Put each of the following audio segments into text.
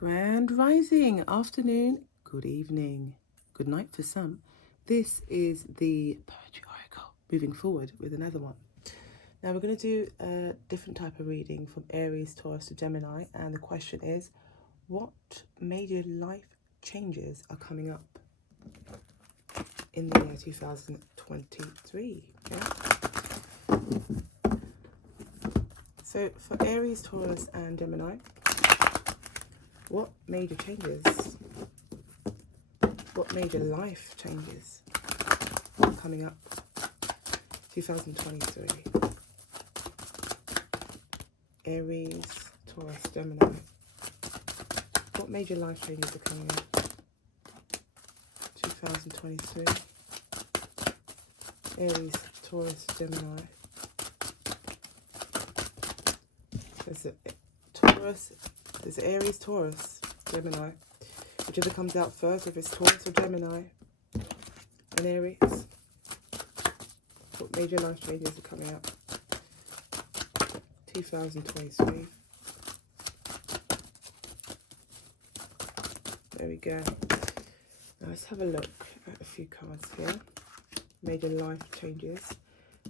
Grand rising, afternoon, good evening, good night for some. This is the Poetry Oracle, moving forward with another one. Now we're going to do a different type of reading from Aries, Taurus to Gemini, and the question is, what major life changes are coming up in the year 2023? Okay? So for Aries, Taurus and Gemini, what major changes, what major life changes are coming up 2023? Aries, Taurus, Gemini. What major life changes are coming up 2023? Aries, Taurus, Gemini. There's a Taurus, there's Aries, Taurus, Gemini. Whichever comes out first, if it's Taurus or Gemini and Aries. What major life changes are coming up 2023? There we go. Now let's have a look at a few cards here. Major life changes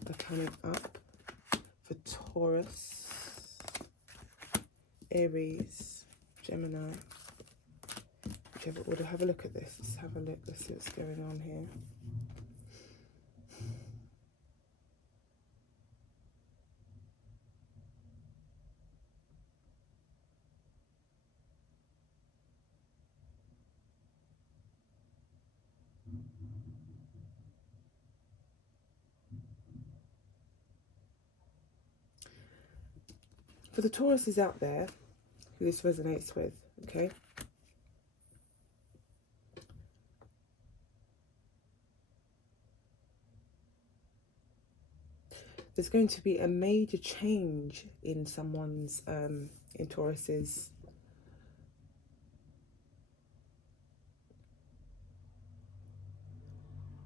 are coming up for Taurus, Aries, Gemini. Whichever order. Have a look at this. Let's have a look. Let's see what's going on here. For the Tauruses out there who this resonates with, okay? There's going to be a major change in someone's, in Taurus's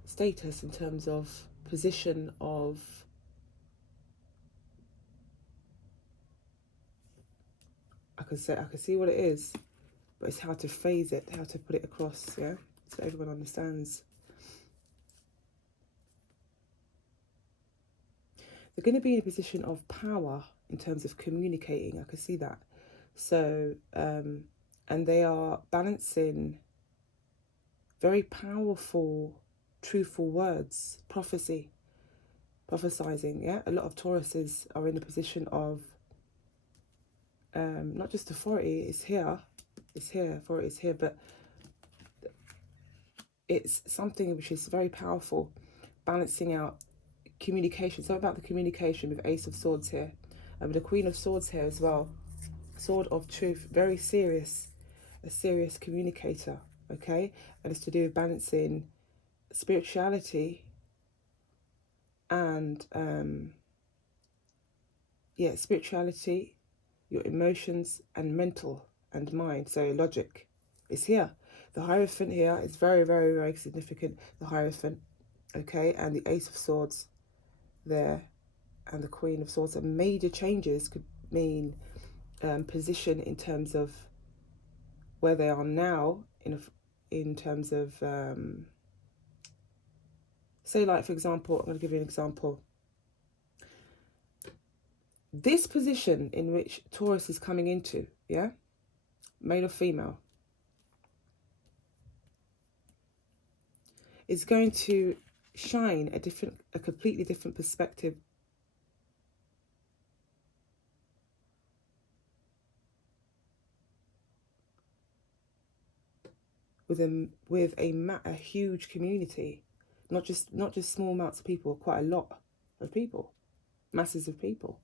status in terms of position of I can see what it is, but it's how to phrase it, how to put it across, yeah, so everyone understands. They're going to be in a position of power in terms of communicating. I can see that. So, and they are balancing very powerful, truthful words, prophecy, prophesizing. Yeah, a lot of Tauruses are in a position of not just authority. It's here, authority is here, but it's something which is very powerful, balancing out communication. So about the communication with Ace of Swords here, and with the Queen of Swords here as well. Sword of Truth, very serious, a serious communicator, okay? And it's to do with balancing spirituality and, yeah, spirituality, your emotions, and mental and mind. So logic is here. The Hierophant here is very, very, very significant. The Hierophant, okay? And the Ace of Swords there and the Queen of Swords. And major changes could mean position in terms of where they are now in terms of say, like, for example, I'm going to give you an example. This position in which Taurus is coming into, yeah, male or female, is going to shine a completely different perspective with a huge community, not just small amounts of people, quite a lot of people, masses of people.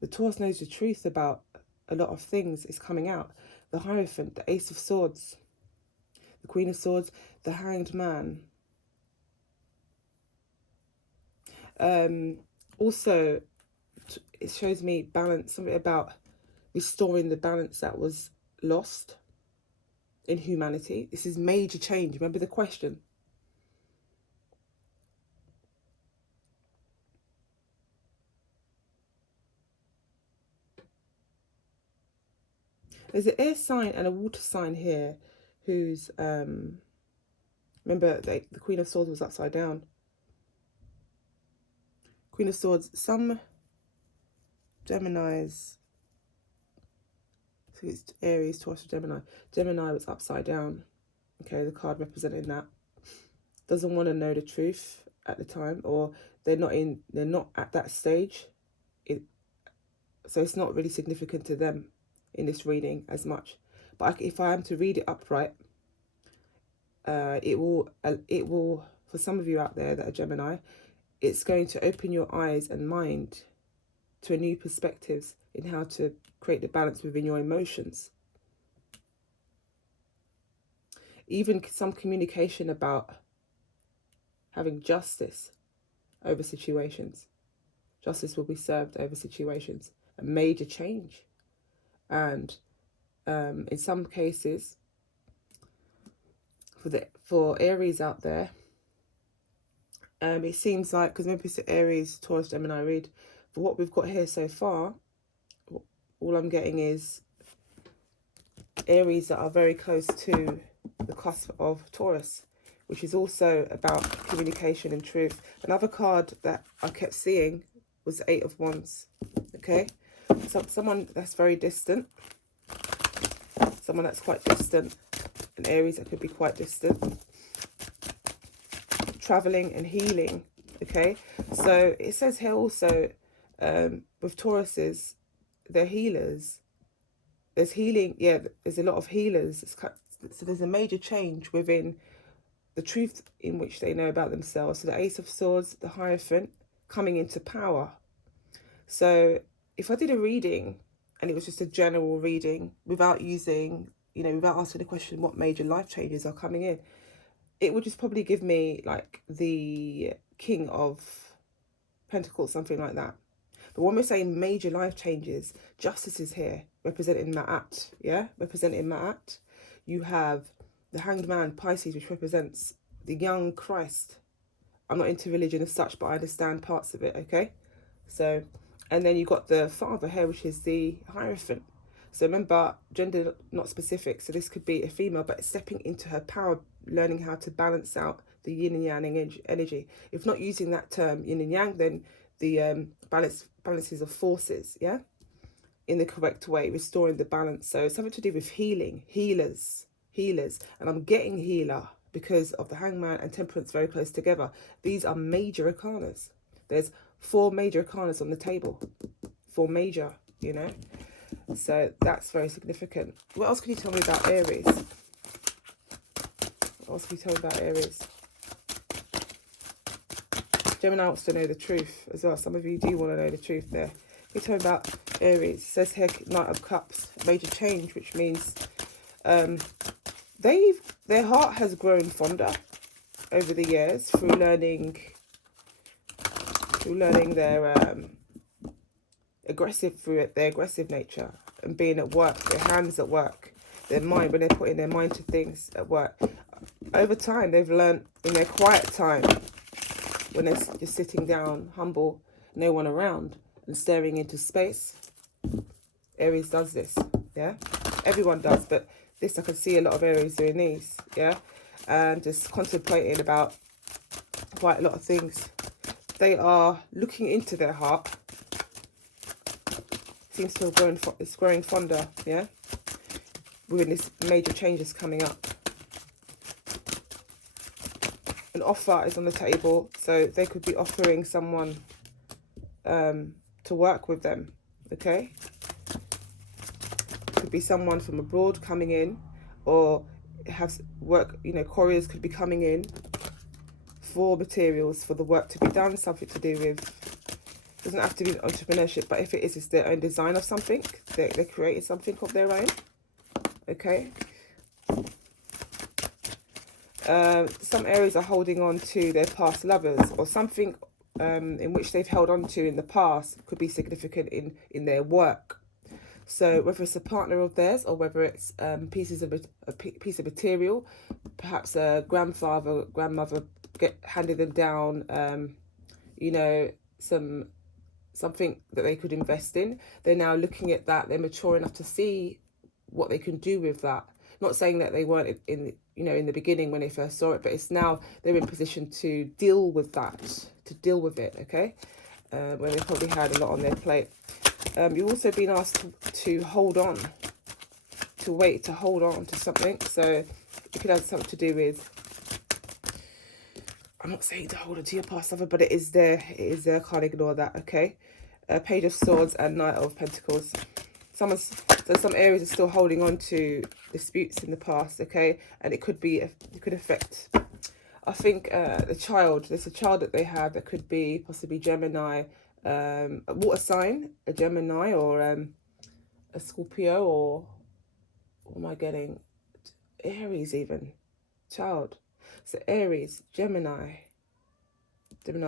The Taurus knows the truth about a lot of things is coming out. The Hierophant, the Ace of Swords, the Queen of Swords, the Hanged Man. Also, it shows me balance, something about restoring the balance that was lost in humanity. This is major change. Remember the question. There's an air sign and a water sign here who's, remember, the Queen of Swords was upside down. Queen of Swords, some Geminis, so it's Aries, Taurus, Gemini. Gemini was upside down. Okay, the card representing that. Doesn't want to know the truth at the time, or they're not at that stage. So it's not really significant to them in this reading as much. But if I am to read it upright, it will, for some of you out there that are Gemini, it's going to open your eyes and mind to a new perspectives in how to create the balance within your emotions. Even some communication about having justice over situations. Justice will be served over situations. A major change. And in some cases, for Aries out there, it seems like, because maybe it's Aries, Taurus, Gemini read, for what we've got here so far, all I'm getting is Aries that are very close to the cusp of Taurus, which is also about communication and truth. Another card that I kept seeing was the Eight of Wands. Okay, so someone that's very distant, someone that's quite distant, an Aries that could be quite distant, traveling and healing. Okay, so it says here also with Tauruses, they're healers. There's healing, yeah, there's a lot of healers. So there's a major change within the truth in which they know about themselves. So the Ace of Swords, the Hierophant, coming into power. So if I did a reading and it was just a general reading without using, without asking the question what major life changes are coming in, it would just probably give me like the King of Pentacles, something like that. But when we're saying major life changes, justice is here, representing Ma'at, yeah? Representing Ma'at. You have the Hanged Man, Pisces, which represents the young Christ. I'm not into religion as such, but I understand parts of it, okay? So, and then you've got the Father here, which is the Hierophant. So remember, gender not specific, so this could be a female, but stepping into her power, learning how to balance out the yin and yang energy. If not using that term, yin and yang, then the balances of forces, yeah? In the correct way, restoring the balance. So something to do with healing, healers. And I'm getting healer because of the Hangman and Temperance very close together. These are major arcanas. There's 4 major arcanas on the table. 4 major, So that's very significant. What else can you tell me about Aries? What else can you tell me about Aries? Gemini wants to know the truth as well. Some of you do want to know the truth there. We talk about Aries. It says here, Knight of Cups, major change, which means their heart has grown fonder over the years through learning their aggressive nature and being at work, their hands at work, their mind, when they're putting their mind to things at work. Over time, they've learned in their quiet time, when they're just sitting down, humble, no one around, and staring into space. Aries does this, yeah? Everyone does, but this, I can see a lot of Aries doing these, yeah? And just contemplating about quite a lot of things. They are looking into their heart. Seems to have grown, it's growing fonder, yeah? Within this major changes coming up. An offer is on the table, so they could be offering someone to work with them, okay? Could be someone from abroad coming in, or have work, couriers could be coming in for materials for the work to be done, something to do with, doesn't have to be entrepreneurship, but if it is, it's their own design of something, they're creating something of their own, okay? Some Aries are holding on to their past lovers, or something in which they've held on to in the past could be significant in their work. So whether it's a partner of theirs, or whether it's a piece of material, perhaps a grandfather, grandmother handed them down, something that they could invest in. They're now looking at that. They're mature enough to see what they can do with that. Not saying that they weren't in, you know, in the beginning when they first saw it, but it's now they're in position to deal with that, to deal with it, okay? Where they probably had a lot on their plate. You've also been asked to hold on, to wait, to hold on to something. So it could have something to do with, I'm not saying to hold on to your past lover, but it is there. It is there. Can't ignore that, okay? Page of Swords and Knight of Pentacles. So some areas are still holding on to disputes in the past, okay? And it could be, it could affect, I think, the child. There's a child that they have that could be possibly Gemini, a water sign, a Gemini, or a Scorpio, or what am I getting? Aries even, child. So Aries, Gemini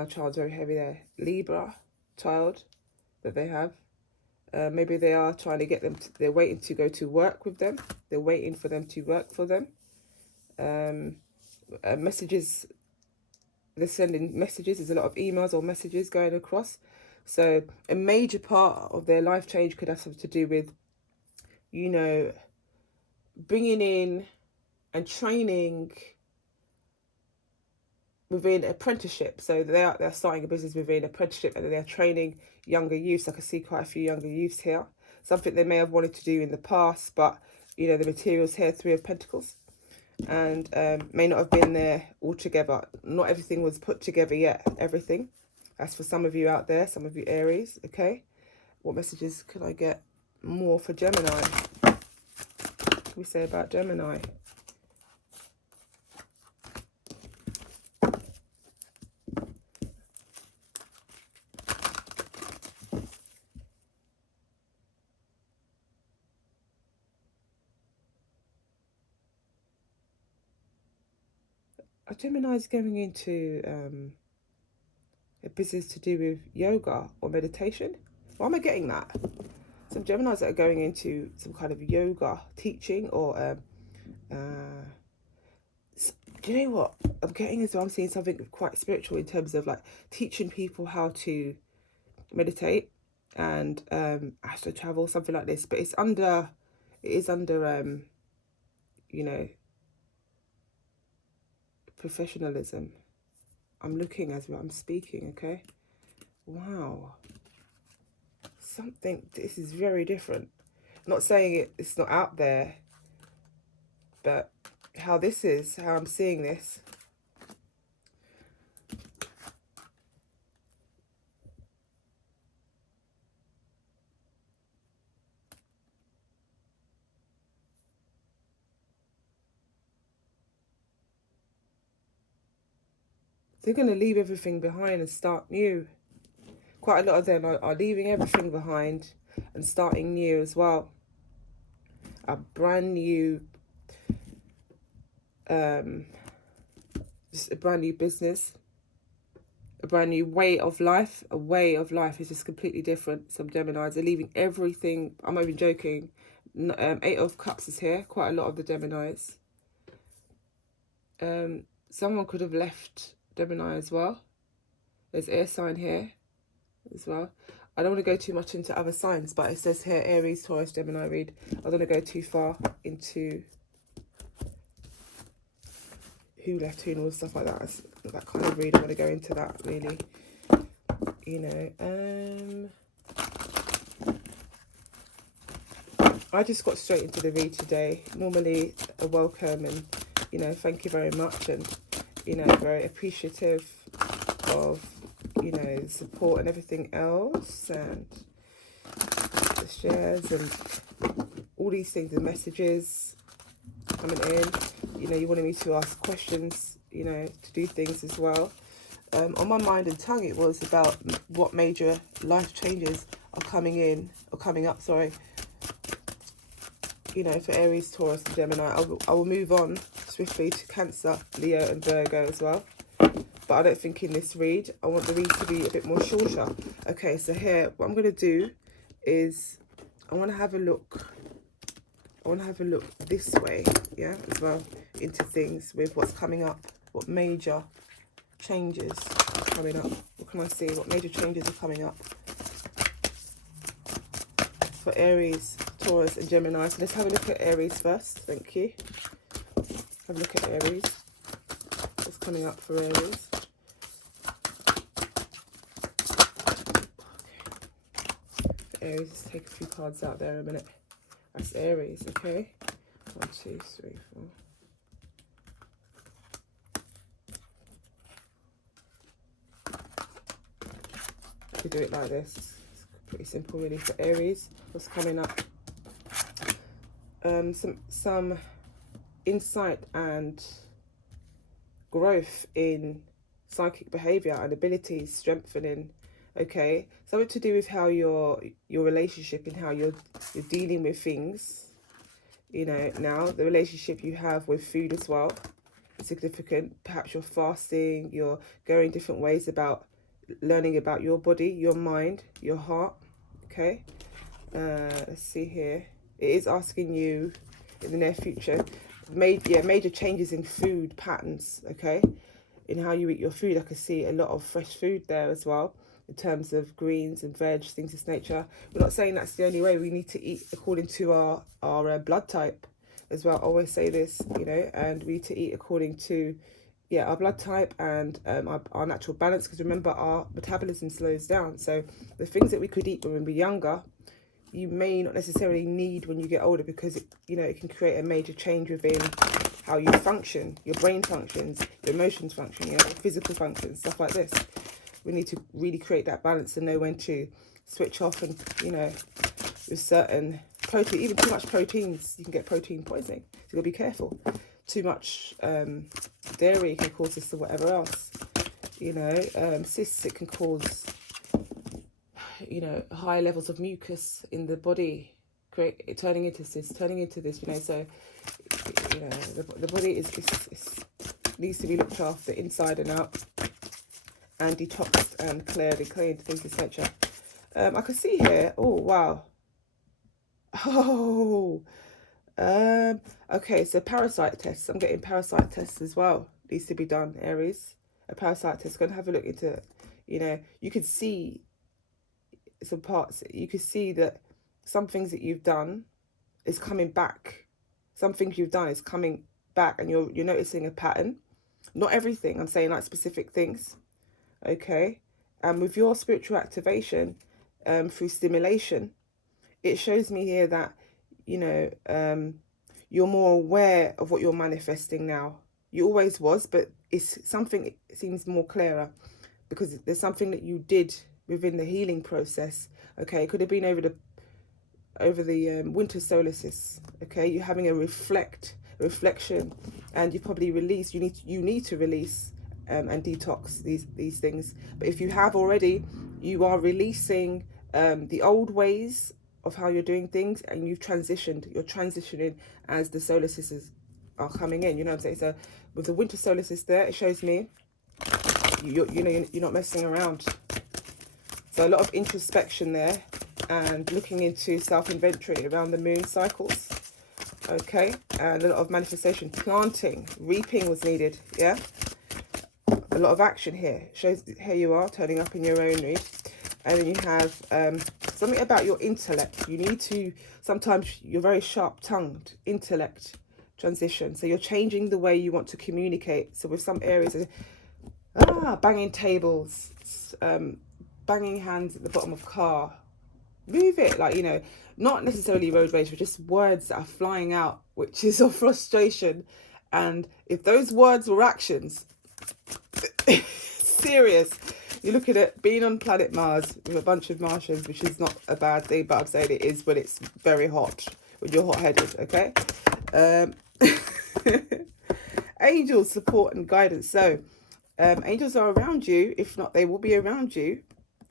child's very heavy there. Libra, child that they have. Maybe they are trying to get them, they're waiting to go to work with them. They're waiting for them to work for them. Messages, they're sending messages. There's a lot of emails or messages going across. So a major part of their life change could have something to do with, you know, bringing in and training within apprenticeship. So they're starting a business within apprenticeship, and they're training younger youths. I can see quite a few younger youths here. Something they may have wanted to do in the past, but you know, the materials here, Three of Pentacles, and may not have been there altogether. Not everything was put together yet. Everything. That's for some of you out there, some of you Aries. Okay, what messages could I get more for Gemini? What can we say about Gemini? Gemini is going into a business to do with yoga or meditation. Why am I getting that? Some Geminis that are going into some kind of yoga teaching, or do you know what I'm getting as well? I'm seeing something quite spiritual in terms of like teaching people how to meditate and astral travel, something like this. But it is under you know, professionalism. I'm looking as well, I'm speaking, okay? Wow. Something, this is very different. I'm not saying it's not out there, but how this is, how I'm seeing this. They're going to leave everything behind and start new. Quite a lot of them are leaving everything behind and starting new as well. A brand new, just a brand new business, a brand new way of life. A way of life is just completely different. Some Geminis are leaving everything. I'm not even joking. 8 of Cups is here. Quite a lot of the Geminis. Someone could have left Gemini as well. There's air sign here as well. I don't want to go too much into other signs, but it says here Aries, Taurus, Gemini read. I don't want to go too far into who left who and all stuff like that. It's that kind of read. I want to go into that really. You know, I just got straight into the read today. Normally a welcome and, you know, thank you very much, and, you know, very appreciative of, you know, support and everything else, and the shares and all these things, the messages coming in. You know, you wanted me to ask questions, you know, to do things as well. On my mind and tongue, it was about what major life changes are coming in, or coming up, sorry, you know, for Aries, Taurus and Gemini. I will move on swiftly to Cancer, Leo and Virgo as well. But I don't think in this read, I want the read to be a bit more shorter. Okay, so here, what I'm going to do is I want to have a look. I want to have a look this way, yeah, as well, into things with what's coming up, what major changes are coming up. What can I see? What major changes are coming up for Aries, Taurus and Gemini. So let's have a look at Aries first. Thank you. Have a look at Aries. What's coming up for Aries? Aries, let's take a few cards out there a minute. That's Aries, okay? 1, 2, 3, 4. We do it like this. It's pretty simple, really, for Aries. What's coming up? Some insight and growth in psychic behavior and abilities, strengthening. Okay, something to do with how your relationship and how you're dealing with things. You know, now the relationship you have with food as well is significant. Perhaps you're fasting, you're going different ways about learning about your body, your mind, your heart. Okay, let's see here. It is asking you in the near future, major changes in food patterns. Okay, in how you eat your food. I can see a lot of fresh food there as well, in terms of greens and veg, things of this nature. We're not saying that's the only way. We need to eat according to our blood type as well. I always say this, you know, and we need to eat according to, yeah, our blood type and our natural balance, because remember, our metabolism slows down. So the things that we could eat when we were younger, you may not necessarily need when you get older, because it, you know, it can create a major change within how you function, your brain functions, your emotions function, you know, physical functions, stuff like this. We need to really create that balance and know when to switch off, and, you know, with certain protein, even too much proteins, you can get protein poisoning. So you've got to be careful. Too much dairy can cause this or whatever else. You know, cysts, it can cause, you know, high levels of mucus in the body, turning into cysts, turning into this, you know. So, you know, the body is needs to be looked after inside and out, and detoxed and cleared and cleaned, things of such. I can see here, oh wow, oh, okay, so parasite tests. I'm getting parasite tests as well. Needs to be done, Aries. A parasite test. Go and have a look into, you know, you can see some parts. You can see that some things that you've done is coming back. Some things you've done is coming back, and you're noticing a pattern. Not everything. I'm saying like specific things. Okay, and with your spiritual activation, through stimulation, it shows me here that, you know, you're more aware of what you're manifesting now. You always was, but it's something, it seems more clearer, because there's something that you did within the healing process. Okay, it could have been over the winter solstice. Okay, you're having a reflection, and you probably released. You need to release and detox these things. But if you have already, you are releasing the old ways of how you're doing things, and you've transitioned. You're transitioning as the solar systems are coming in. You know what I'm saying? So with the winter solstice there, it shows me you're not messing around. So a lot of introspection there, and looking into self-inventory around the moon cycles. Okay, and a lot of manifestation, planting, reaping was needed. Yeah, a lot of action here. Shows here you are turning up in your own read. And then you have something about your intellect. You need to, sometimes you're very sharp-tongued, intellect transition. So you're changing the way you want to communicate. So with some areas, banging tables, banging hands at the bottom of car. Move it, like, you know, not necessarily road rage, but just words that are flying out, which is of frustration. And if those words were actions, serious. You're looking at being on planet Mars with a bunch of Martians, which is not a bad thing, but I'm saying it is when it's very hot, when you're hot-headed, okay? Angels, support and guidance. So angels are around you. If not, they will be around you,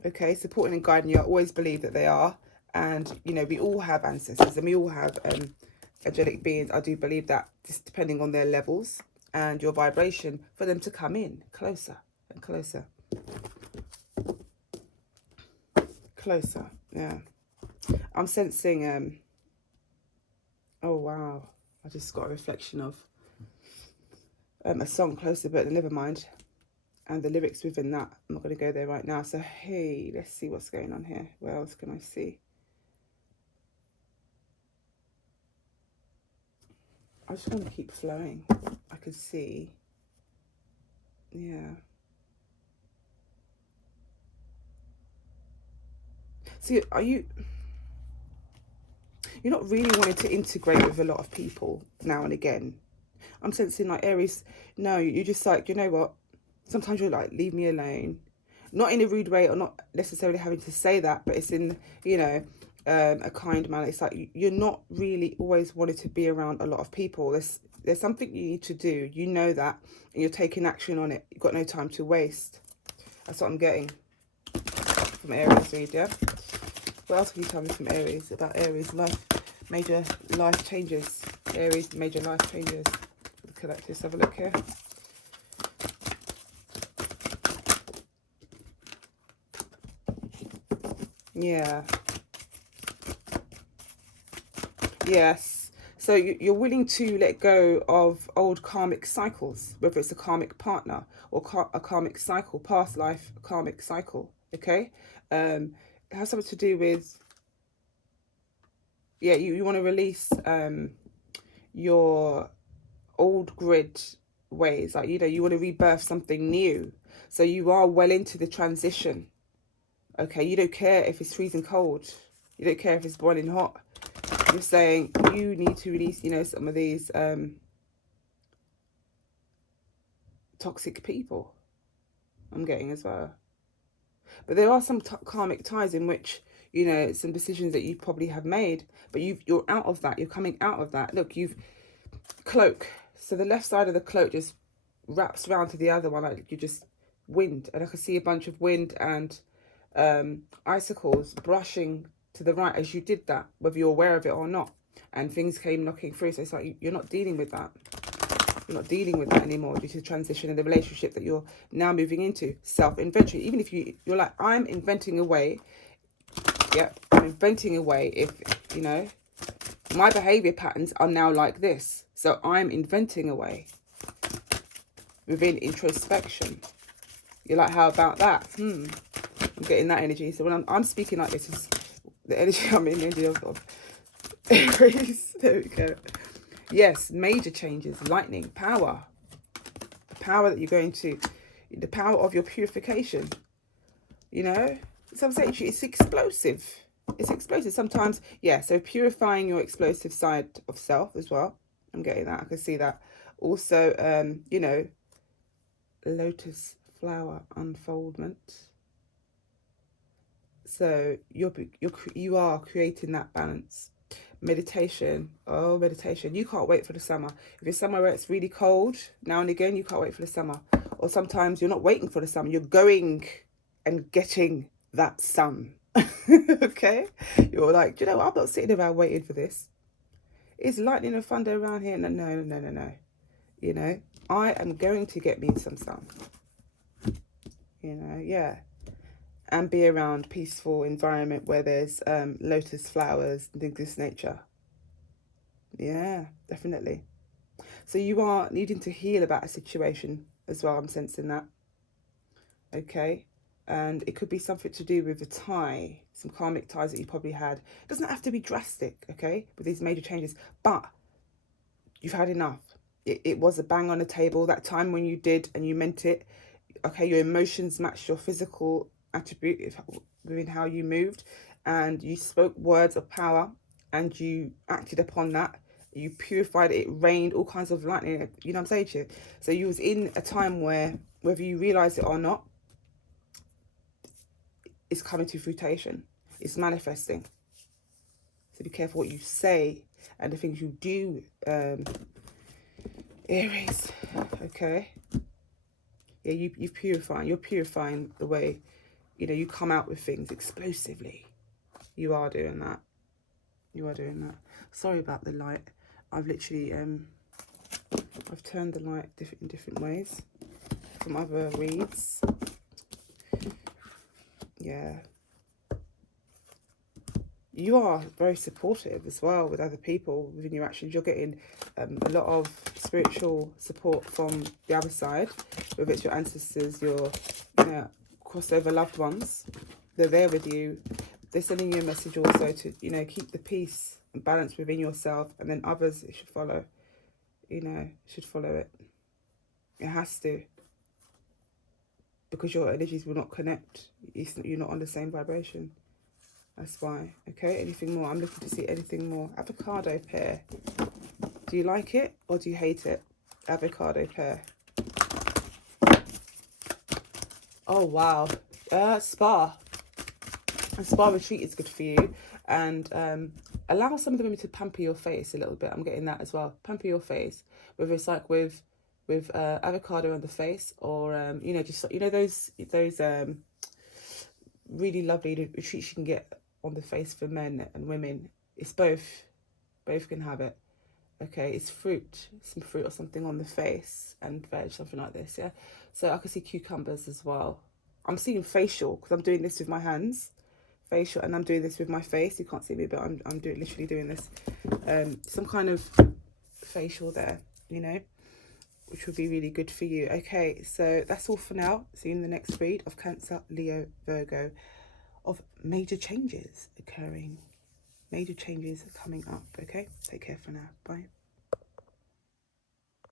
okay? Supporting and guiding you. I always believe that they are. And, you know, we all have ancestors, and we all have angelic beings. I do believe that, just depending on their levels and your vibration, for them to come in closer and closer. Closer, yeah. I'm sensing, oh wow, I just got a reflection of a song, Closer, but never mind. And the lyrics within that, I'm not going to go there right now. So, hey, let's see what's going on here. What else can I see? I just want to keep flowing. I can see. Yeah. See, you're not really wanting to integrate with a lot of people now and again. I'm sensing like Aries, no, you're just like, you know what? Sometimes you're like, leave me alone. Not in a rude way, or not necessarily having to say that, but it's in, you know, a kind manner. It's like you're not really always wanting to be around a lot of people. There's something you need to do. You know that, and you're taking action on it. You've got no time to waste. That's what I'm getting from Aries read, yeah? What else can you tell me from Aries about Aries life? Major life changes. Aries, major life changes. Look at that. Let's have a look here. Yeah. Yes. So you're willing to let go of old karmic cycles, whether it's a karmic partner or a karmic cycle, past life karmic cycle. Okay. It has something to do with, yeah, you want to release your old grid ways. Like, you know, you want to rebirth something new. So you are well into the transition. Okay. You don't care if it's freezing cold. You don't care if it's boiling hot. You're saying you need to release, you know, some of these toxic people. I'm getting as well. But there are some karmic ties in which, you know, some decisions that you probably have made, but you're out of that. You're coming out of that. Look, you've cloak. So the left side of the cloak just wraps around to the other one, like you just wind. And I can see a bunch of wind and icicles brushing to the right as you did that, whether you're aware of it or not. And things came knocking through. So it's like you're not dealing with that. You're not dealing with that anymore due to the transition in the relationship that you're now moving into. Self-inventory. Even if you're like, I'm inventing a way. Yeah, I'm inventing a way. If, you know, my behavior patterns are now like this. So I'm inventing a way within introspection. You're like, how about that? I'm getting that energy. So when I'm speaking like this, is the energy I'm in, the energy of Aries. There we go. Yes, major changes, lightning, power. The power that you're going to, the power of your purification. You know, so I'm saying to you, it's explosive. It's explosive. Sometimes, yeah, so purifying your explosive side of self as well. I'm getting that. I can see that. Also, you know, lotus flower unfoldment. So you are creating that balance. Meditation. Oh, meditation. You can't wait for the summer. If you're somewhere where it's really cold, now and again, you can't wait for the summer. Or sometimes you're not waiting for the summer. You're going and getting that sun. Okay? You're like, you know, I'm not sitting around waiting for this. It's lightning and thunder around here. No. You know, I am going to get me some sun. You know, yeah. And be around peaceful environment where there's lotus flowers and things of this nature. Yeah, definitely. So you are needing to heal about a situation as well. I'm sensing that. Okay. And it could be something to do with a tie, some karmic ties that you probably had. It doesn't have to be drastic, okay, with these major changes, but you've had enough. It was a bang on the table that time when you did and you meant it. Okay, your emotions matched your physical attribute within how you moved, and you spoke words of power and you acted upon that. You purified it, rained all kinds of lightning, you know what I'm saying to you? So you was in a time where, whether you realize it or not, it's coming to fruition. It's manifesting. So be careful what you say and the things you do, Aries. Okay. Yeah, you're purifying the way, you know, you come out with things explosively. You are doing that. You are doing that. Sorry about the light. I've literally, I've turned the light in different ways from other reads. Yeah. You are very supportive as well with other people within your actions. You're getting a lot of spiritual support from the other side, whether it's your ancestors, your crossover loved ones. They're there with you. They're sending you a message also to, you know, keep the peace and balance within yourself, and then others, it should follow. you know, should follow it. It has to. Because your energies will not connect. You're not on the same vibration. That's why. Okay, anything more? I'm looking to see anything more. Avocado pear. Do you like it or do you hate it? Avocado pear. Oh, wow. Spa. A spa retreat is good for you. And allow some of the women to pamper your face a little bit. I'm getting that as well. Pamper your face. Whether it's like with avocado on the face, or you know, just, you know, those really lovely retreats you can get on the face for men and women. It's both can have it. Okay, it's fruit, some fruit or something on the face, and veg, something like this. Yeah, so I can see cucumbers as well. I'm seeing facial because I'm doing this with my hands, facial, and I'm doing this with my face. You can't see me, but I'm literally doing this. Some kind of facial there, you know, which would be really good for you. Okay, so that's all for now. See you in the next read of Cancer, Leo, Virgo, of major changes occurring. Major changes coming up. Okay, take care for now. Bye.